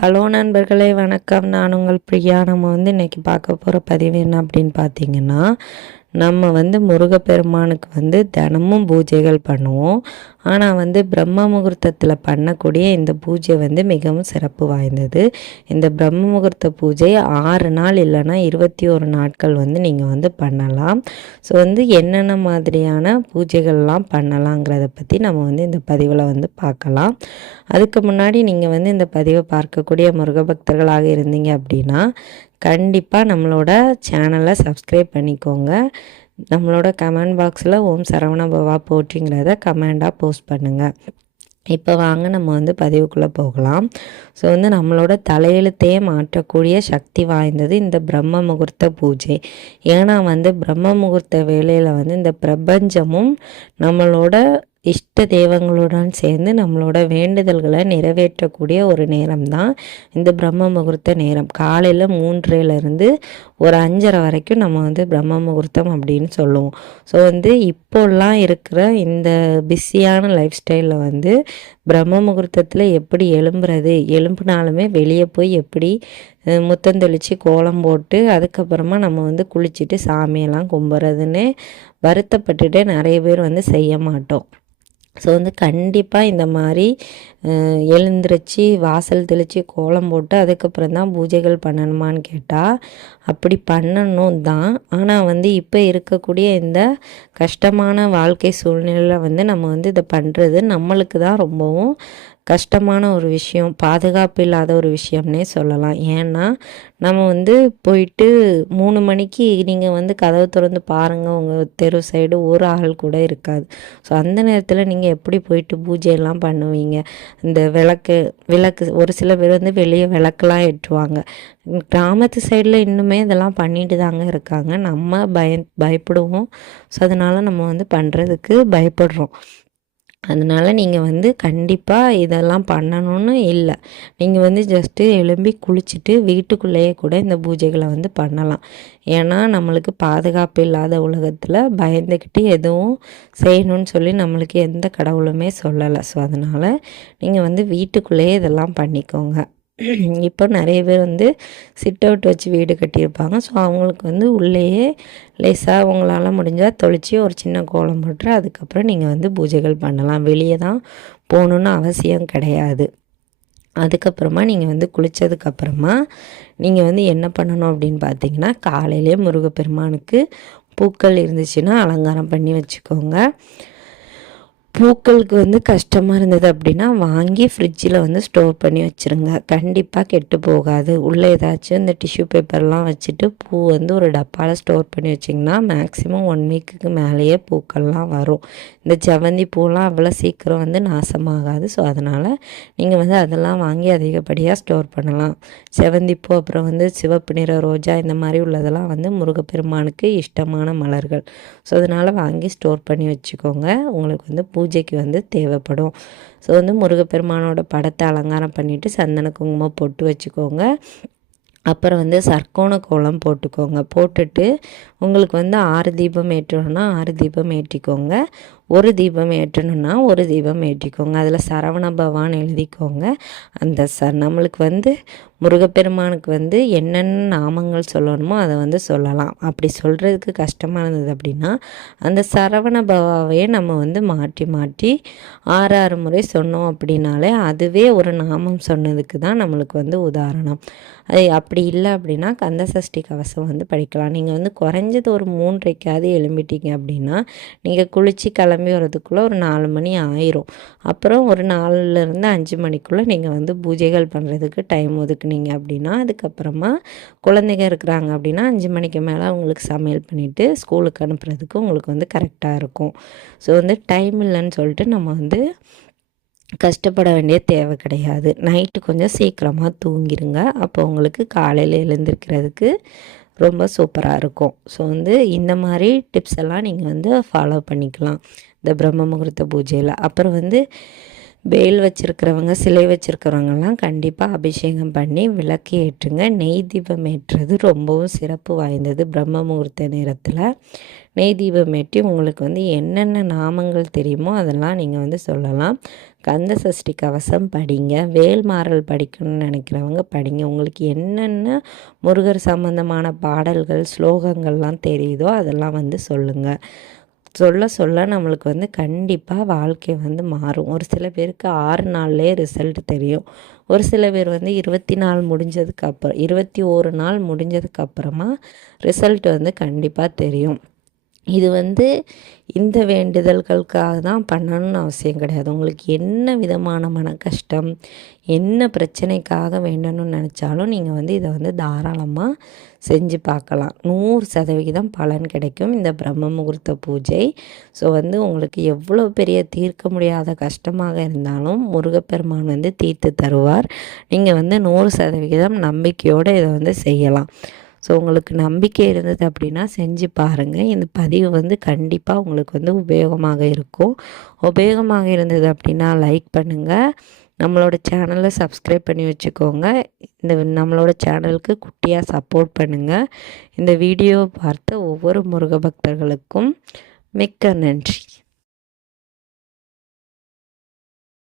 Hello நண்பர்களே வணக்கம். நான் உங்கள் பிரியா. நம்ம வந்து இன்றைக்கி பார்க்க போகிற பதிவு என்ன அப்படின்னு பார்த்தீங்கன்னா நம்ம வந்து முருகப்பெருமானுக்கு வந்து தினமும் பூஜைகள் பண்ணுவோம். ஆனால் வந்து பிரம்ம முகூர்த்தத்தில் பண்ணக்கூடிய இந்த பூஜை வந்து மிகவும் சிறப்பு வாய்ந்தது. இந்த பிரம்ம முகூர்த்த பூஜை ஆறு நாள் இல்லைன்னா இருபத்தி ஒரு நாட்கள் வந்து நீங்கள் வந்து பண்ணலாம். ஸோ வந்து என்னென்ன மாதிரியான பூஜைகள்லாம் பண்ணலாங்கிறத பற்றி நம்ம வந்து இந்த பதிவில் வந்து பார்க்கலாம். அதுக்கு முன்னாடி நீங்கள் வந்து இந்த பதிவை பார்க்கக்கூடிய முருகபக்தர்களாக இருந்தீங்க அப்படின்னா கண்டிப்பாக நம்மளோட சேனலை சப்ஸ்கிரைப் பண்ணிக்கோங்க. நம்மளோட கமெண்ட் பாக்ஸில் ஓம் சரவண பவா போற்றிங்கிறத கமெண்டாக போஸ்ட் பண்ணுங்கள் இப்போ வாங்க நம்ம வந்து பதிவுக்குள்ளே போகலாம். ஸோ வந்து நம்மளோட தலையெழுத்தையே மாற்றக்கூடிய சக்தி வாய்ந்தது இந்த பிரம்ம முகூர்த்த பூஜை. ஏன்னா வந்து பிரம்ம முகூர்த்த வேலையில் வந்து இந்த பிரபஞ்சமும் நம்மளோட இஷ்ட தெய்வங்களுடன் சேர்ந்து நம்மளோட வேண்டுதல்களை நிறைவேற்றக்கூடிய ஒரு நேரம் தான் இந்த பிரம்ம முகூர்த்த நேரம். காலையில் மூன்றையிலேருந்து ஒரு அஞ்சரை வரைக்கும் நம்ம வந்து பிரம்ம முகூர்த்தம் அப்படின்னு சொல்லுவோம். ஸோ வந்து இப்போல்லாம் இருக்கிற இந்த பிஸியான லைஃப் ஸ்டைலில் வந்து பிரம்ம முகூர்த்தத்தில் எப்படி எழும்புறது எழும்புனாலுமே வெளியே போய் எப்படி முத்தம் தெளித்து கோலம் போட்டு அதுக்கப்புறமா நம்ம வந்து குளிச்சுட்டு சாமியெல்லாம் கும்பிட்றதுன்னு வருத்தப்பட்டுட்டு நிறைய பேர் வந்து செய்ய மாட்டோம். ஸோ வந்து கண்டிப்பாக இந்த மாதிரி எழுந்திரிச்சு வாசல் தெளித்து கோலம் போட்டு அதுக்கப்புறம் தான் பூஜைகள் பண்ணணுமான்னு கேட்டால் அப்படி பண்ணணும் தான். ஆனால் வந்து இப்போ இருக்கக்கூடிய இந்த கஷ்டமான வாழ்க்கை சூழ்நிலையில் வந்து நம்ம வந்து இதை பண்ணுறது நம்மளுக்கு தான் ரொம்பவும் கஷ்டமான ஒரு விஷயம் பாதுகாப்பு இல்லாத ஒரு விஷயம்னே சொல்லலாம். ஏன்னா நம்ம வந்து போயிட்டு மூணு மணிக்கு நீங்கள் வந்து கதவு திறந்து பாருங்கள் உங்கள் தெரு சைடு ஒரு ஆள் கூட இருக்காது. ஸோ அந்த நேரத்தில் நீங்கள் எப்படி போயிட்டு பூஜையெல்லாம் பண்ணுவீங்க? இந்த விளக்கு விளக்கு ஒரு சில பேர் வந்து வெளியே விளக்கெலாம் ஏற்றுவாங்க. கிராமத்து சைடில் இன்னுமே இதெல்லாம் பண்ணிட்டு தாங்க இருக்காங்க. நம்ம பய பயப்படுவோம். ஸோ அதனால் நம்ம வந்து பண்ணுறதுக்கு பயப்படுறோம். அதனால் நீங்கள் வந்து கண்டிப்பாக இதெல்லாம் பண்ணணும்னு இல்லை. நீங்கள் வந்து ஜஸ்ட்டு எலும்பி குளிச்சுட்டு வீட்டுக்குள்ளேயே கூட இந்த பூஜைகளை வந்து பண்ணலாம். ஏன்னா நம்மளுக்கு பாதுகாப்பு இல்லாத உலகத்தில் பயந்துக்கிட்டு எதுவும் செய்யணும்னு சொல்லி நம்மளுக்கு எந்த கடவுளுமே சொல்லலை. ஸோ அதனால் நீங்கள் வந்து வீட்டுக்குள்ளேயே இதெல்லாம் பண்ணிக்கோங்க. இப்போ நிறைய பேர் வந்து சிட் அவுட் வச்சு வீடு கட்டியிருப்பாங்க. ஸோ அவங்களுக்கு வந்து உள்ளேயே லேசாக உங்களால் முடிஞ்சால் தொளிச்சு ஒரு சின்ன கோலம் போட்டு அதுக்கப்புறம் நீங்கள் வந்து பூஜைகள் பண்ணலாம். வெளியே தான் போகணுன்னு அவசியம் கிடையாது. அதுக்கப்புறமா நீங்கள் வந்து குளித்ததுக்கப்புறமா நீங்கள் வந்து என்ன பண்ணணும் அப்படின்னு பார்த்தீங்கன்னா காலையிலே முருகப்பெருமானுக்கு பூக்கள் இருந்துச்சுன்னா அலங்காரம் பண்ணி வச்சுக்கோங்க. பூக்களுக்கு வந்து கஷ்டமாக இருந்தது அப்படின்னா வாங்கி ஃப்ரிட்ஜில் வந்து ஸ்டோர் பண்ணி வச்சுருங்க. கண்டிப்பாக கெட்டு போகாது. உள்ளே ஏதாச்சும் இந்த டிஷ்யூ பேப்பர்லாம் வச்சுட்டு பூ வந்து ஒரு டப்பாவில் ஸ்டோர் பண்ணி வச்சிங்கன்னா மேக்ஸிமம் ஒன் வீக்குக்கு மேலேயே பூக்கள்லாம் வரும். இந்த செவந்தி பூலாம் அவ்வளோ சீக்கிரம் வந்து நாசமாகாது. ஸோ அதனால் நீங்கள் வந்து அதெல்லாம் வாங்கி அதிகப்படியாக ஸ்டோர் பண்ணலாம். செவந்தி பூ அப்புறம் வந்து சிவப்பு நிற ரோஜா இந்த மாதிரி உள்ளதெல்லாம் வந்து முருகப்பெருமானுக்கு இஷ்டமான மலர்கள். ஸோ அதனால் வாங்கி ஸ்டோர் பண்ணி வச்சுக்கோங்க. உங்களுக்கு வந்து பூ பூஜைக்கு வந்து தேவைப்படும். ஸோ வந்து முருகப்பெருமானோட படத்தை அலங்காரம் பண்ணிவிட்டு சந்தன குங்குமம் போட்டு வச்சுக்கோங்க. அப்புறம் வந்து சர்க்கோண கோலம் போட்டுக்கோங்க. போட்டுட்டு உங்களுக்கு வந்து ஆறு தீபம் ஏற்றணும்னா ஆறு தீபம் ஏற்றிக்கோங்க. ஒரு தீபம் ஏற்றணும்னா ஒரு தீபம் ஏற்றிக்கோங்க. அதில் சரவண பவான் எழுதிக்கோங்க. அந்த ச நம்மளுக்கு வந்து முருகப்பெருமானுக்கு வந்து என்னென்ன நாமங்கள் சொல்லணுமோ அதை வந்து சொல்லலாம். அப்படி சொல்கிறதுக்கு கஷ்டமாக இருந்தது அப்படின்னா அந்த சரவண பவாவையே நம்ம வந்து மாற்றி மாற்றி ஆறு ஆறு முறை சொன்னோம் அப்படின்னாலே அதுவே ஒரு நாமம் சொன்னதுக்கு தான் நம்மளுக்கு வந்து உதாரணம். அது அப்படி இல்லை அப்படின்னா கந்த சஷ்டி கவசம் வந்து படிக்கலாம் நீங்கள் வந்து குறைஞ்சது ஒரு மூன்றைக்காவது எழும்பிட்டீங்க அப்படின்னா நீங்கள் குளித்து கிளம்பி வரதுக்குள்ளே ஒரு நாலு மணி ஆயிரும். அப்புறம் ஒரு நாலுலேருந்து அஞ்சு மணிக்குள்ளே நீங்கள் வந்து பூஜைகள் பண்ணுறதுக்கு டைம் ஒதுக்குனீங்க அப்படின்னா அதுக்கப்புறமா குழந்தைங்க இருக்கிறாங்க அப்படின்னா அஞ்சு மணிக்கு மேலே அவங்களுக்கு சமையல் பண்ணிவிட்டு ஸ்கூலுக்கு அனுப்புறதுக்கு உங்களுக்கு வந்து கரெக்டாக இருக்கும். ஸோ வந்து டைம் இல்லைன்னு சொல்லிட்டு நம்ம வந்து கஷ்டப்பட வேண்டிய தேவை கிடையாது. நைட்டு கொஞ்சம் சீக்கிரமாக தூங்கிடுங்க அப்போ உங்களுக்கு காலையில் எழுந்திருக்கிறதுக்கு ரொம்ப சூப்பராக இருக்கும். ஸோ வந்து இந்த மாதிரி டிப்ஸ் எல்லாம் நீங்கள் வந்து ஃபாலோ பண்ணிக்கலாம். இந்த பிரம்ம முகூர்த்த பூஜையில். அப்புறம் வந்து வேல் வச்சுருக்கிறவங்க சிலை வச்சுருக்கிறவங்கலாம் கண்டிப்பாக அபிஷேகம் பண்ணி விளக்கு ஏற்றுங்க. நெய் தீபம் ஏற்றுறது ரொம்பவும் சிறப்பு வாய்ந்தது பிரம்ம முகூர்த்த நேரத்தில். நெய் தீபம் ஏற்றி உங்களுக்கு வந்து என்னென்ன நாமங்கள் தெரியுமோ அதெல்லாம் நீங்கள் வந்து சொல்லலாம். கந்த சஷ்டி கவசம் படிங்க. வேல்மாறல் படிக்கணும்னு நினைக்கிறவங்க படிங்க. உங்களுக்கு என்னென்ன முருகர் சம்பந்தமான பாடல்கள் ஸ்லோகங்கள்லாம் தெரியுதோ அதெல்லாம் வந்து சொல்லுங்கள் சொல்ல சொல்ல நம்மளுக்கு வந்து கண்டிப்பாக வாழ்க்கை வந்து மாறும். ஒரு சில பேருக்கு ஆறு நாள்லேயே ரிசல்ட் தெரியும். ஒரு சில பேர் வந்து இருபத்தி நாள் முடிஞ்சதுக்கு அப்புறம் இருபத்தி ஒரு நாள் முடிஞ்சதுக்கு அப்புறமா ரிசல்ட் வந்து கண்டிப்பாக தெரியும். இது வந்து இந்த வேண்டுதல்களுக்காக தான் பண்ணணும்னு அவசியம் கிடையாது. உங்களுக்கு என்ன விதமான மன கஷ்டம் என்ன பிரச்சனைக்காக வேண்டணும்னு நினச்சாலும் நீங்கள் வந்து இதை வந்து தாராளமாக செஞ்சு பார்க்கலாம். நூறு சதவிகிதம் பலன் கிடைக்கும் இந்த பிரம்ம முகூர்த்த பூஜை. ஸோ வந்து உங்களுக்கு எவ்வளோ பெரிய தீர்க்க முடியாத கஷ்டமாக இருந்தாலும் முருகப்பெருமான் வந்து தீர்த்து தருவார். நீங்கள் வந்து நூறு சதவிகிதம் நம்பிக்கையோடு இதை வந்து செய்யலாம். ஸோ உங்களுக்கு நம்பிக்கை இருந்தது அப்படின்னா செஞ்சு பாருங்கள் இந்த பதிவு வந்து கண்டிப்பாக உங்களுக்கு வந்து உபயோகமாக இருக்கும். உபயோகமாக இருந்தது அப்படின்னா லைக் பண்ணுங்கள் நம்மளோட சேனலை சப்ஸ்கிரைப் பண்ணி வச்சுக்கோங்க. இந்த நம்மளோட சேனலுக்கு குட்டியாக சப்போர்ட் பண்ணுங்கள் இந்த வீடியோவை பார்த்த ஒவ்வொரு முருக பக்தர்களுக்கும் மிக்க நன்றி.